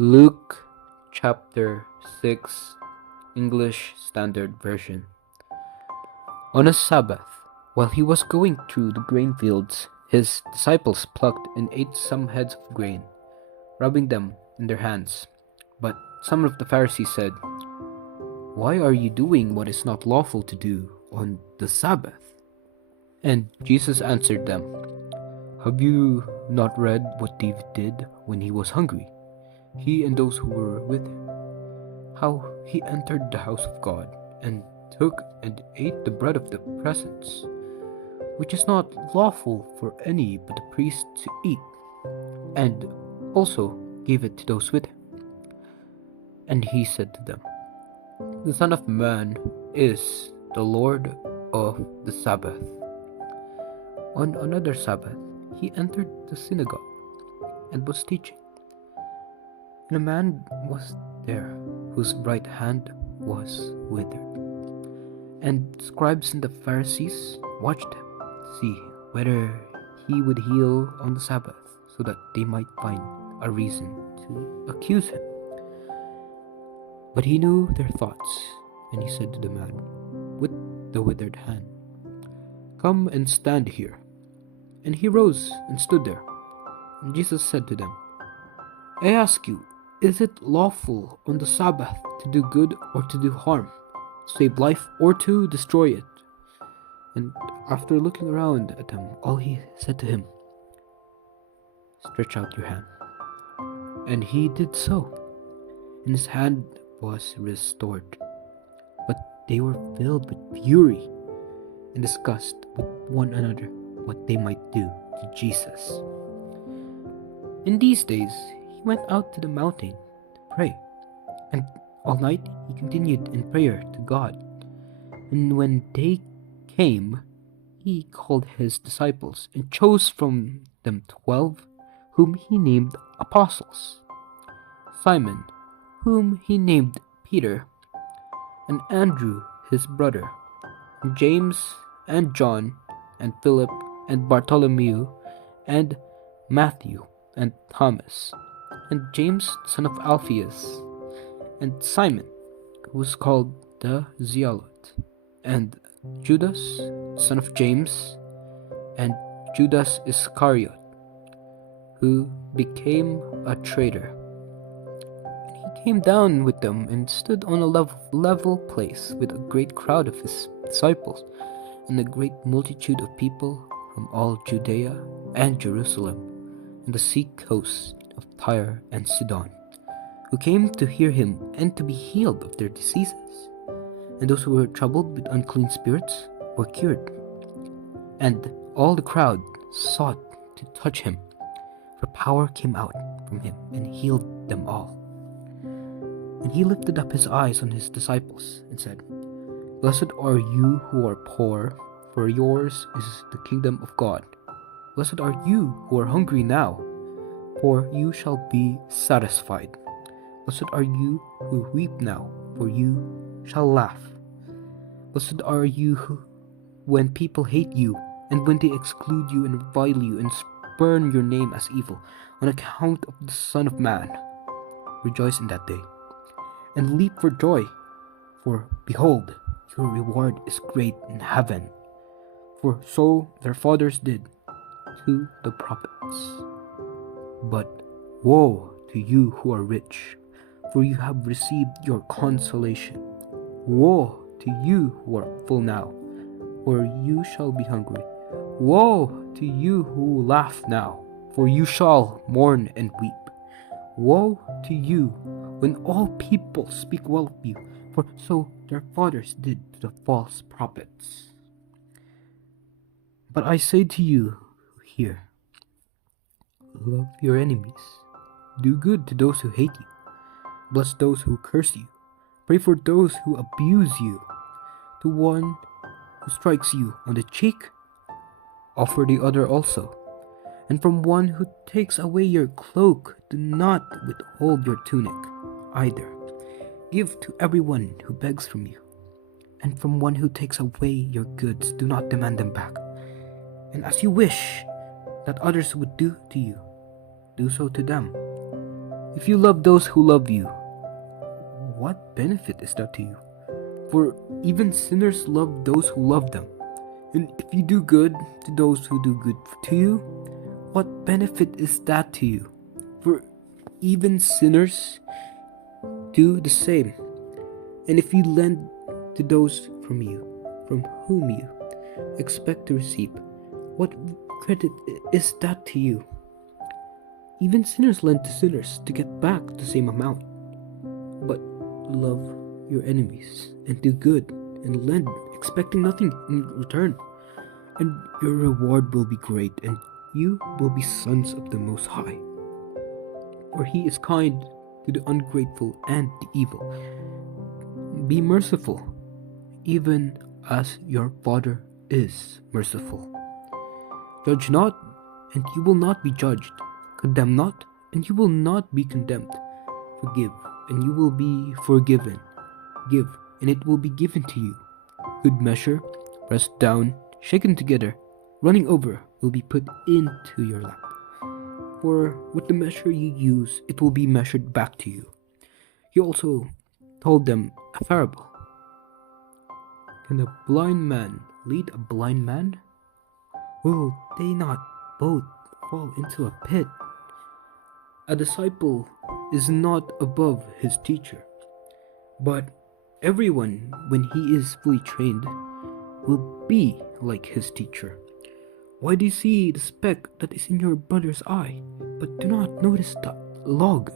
Luke chapter 6, English Standard Version. On a Sabbath, while he was going through the grain fields, his disciples plucked and ate some heads of grain, rubbing them in their hands. But some of the Pharisees said, "Why are you doing what is not lawful to do on the Sabbath?" And Jesus answered them, "Have you not read what David did when he was hungry, he and those who were with him? How he entered the house of God and took and ate the bread of the presence, which is not lawful for any but the priest to eat, and also gave it to those with him. And he said to them, The Son of Man is the Lord of the Sabbath." On another Sabbath, he entered the synagogue and was teaching. And a man was there whose right hand was withered. And scribes and the Pharisees watched him to see whether he would heal on the Sabbath, so that they might find a reason to accuse him. But he knew their thoughts, and he said to the man with the withered hand, "Come and stand here." And he rose and stood there. And Jesus said to them, "I ask you, is it lawful on the Sabbath to do good or to do harm, to save life or to destroy it?" And after looking around at them all, he said to him, "Stretch out your hand." And he did so, and his hand was restored. But they were filled with fury and discussed with one another what they might do to Jesus. In these days he went out to the mountain to pray, and all night he continued in prayer to God. And when day came, he called his disciples and chose from them 12, whom he named apostles: Simon, whom he named Peter, and Andrew his brother, and James and John, and Philip and Bartholomew, and Matthew and Thomas, and James the son of Alphaeus, and Simon, who was called the Zealot, and Judas the son of James, and Judas Iscariot, who became a traitor. And he came down with them and stood on a level place with a great crowd of his disciples, and a great multitude of people from all Judea and Jerusalem, and the sea coast of Tyre and Sidon, who came to hear him and to be healed of their diseases. And those who were troubled with unclean spirits were cured. And all the crowd sought to touch him, for power came out from him and healed them all. And he lifted up his eyes on his disciples and said, "Blessed are you who are poor, for yours is the kingdom of God. Blessed are you who are hungry now, for you shall be satisfied. Blessed are you who weep now, for you shall laugh. Blessed are you when people hate you, and when they exclude you and revile you and spurn your name as evil on account of the Son of Man. Rejoice in that day, and leap for joy, for behold, your reward is great in heaven. For so their fathers did to the prophets. But woe to you who are rich, for you have received your consolation. Woe to you who are full now, for you shall be hungry. Woe to you who laugh now, for you shall mourn and weep. Woe to you when all people speak well of you, for so their fathers did to the false prophets. But I say to you who hear, love your enemies, do good to those who hate you, bless those who curse you, pray for those who abuse you. To one who strikes you on the cheek, offer the other also. And from one who takes away your cloak, do not withhold your tunic either. Give to everyone who begs from you, and from one who takes away your goods, do not demand them back. And as you wish that others would do to you, do so to them. If you love those who love you, what benefit is that to you? For even sinners love those who love them. And if you do good to those who do good to you, what benefit is that to you? For even sinners do the same. And if you lend to those from whom you expect to receive, what credit is that to you? Even sinners lend to sinners to get back the same amount. But love your enemies and do good and lend, expecting nothing in return. And your reward will be great, and you will be sons of the Most High. For He is kind to the ungrateful and the evil. Be merciful, even as your Father is merciful. Judge not, and you will not be judged. Condemn not, and you will not be condemned. Forgive, and you will be forgiven. Give, and it will be given to you. Good measure, pressed down, shaken together, running over, will be put into your lap. For with the measure you use, it will be measured back to you. He also told them a parable. Can a blind man lead a blind man? Will they not both fall into a pit? A disciple is not above his teacher, but everyone, when he is fully trained, will be like his teacher. Why do you see the speck that is in your brother's eye, but do not notice the log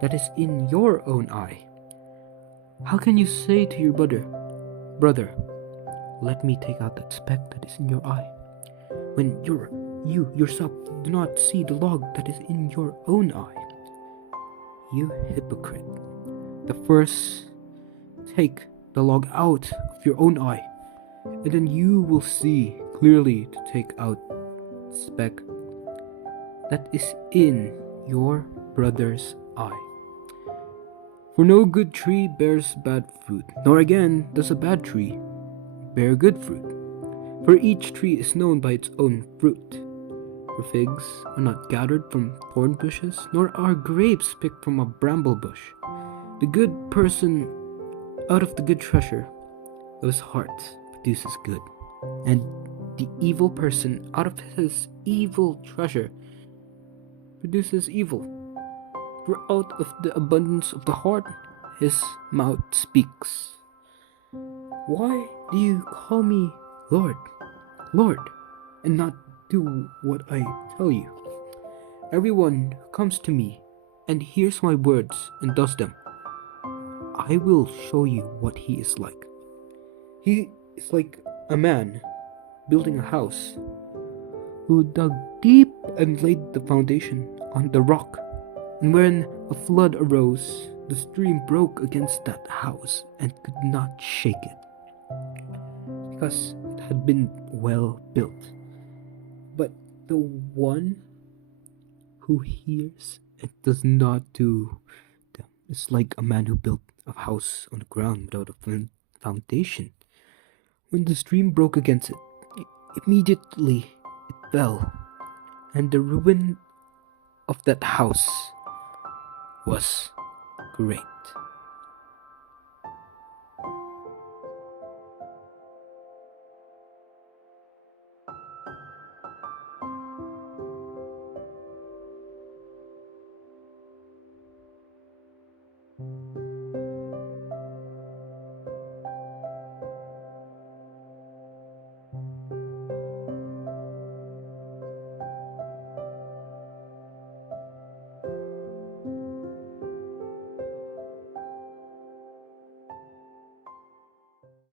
that is in your own eye? How can you say to your brother, let me take out that speck that is in your eye, when you yourself do not see the log that is in your own eye? You hypocrite. The first take the log out of your own eye, and then you will see clearly to take out the speck that is in your brother's eye. For no good tree bears bad fruit, nor again does a bad tree bear good fruit. For each tree is known by its own fruit. For figs are not gathered from thorn bushes, nor are grapes picked from a bramble bush. The good person out of the good treasure of his heart produces good, and the evil person out of his evil treasure produces evil. For out of the abundance of the heart his mouth speaks. Why do you call me Lord, Lord, and not do what I tell you? Everyone who comes to me and hears my words and does them, I will show you what he is like. He is like a man building a house who dug deep and laid the foundation on the rock. And when a flood arose, the stream broke against that house and could not shake it, because it had been well built. But the one who hears and does not do them is like a man who built a house on the ground without a foundation. When the stream broke against it, immediately it fell, and the ruin of that house was great.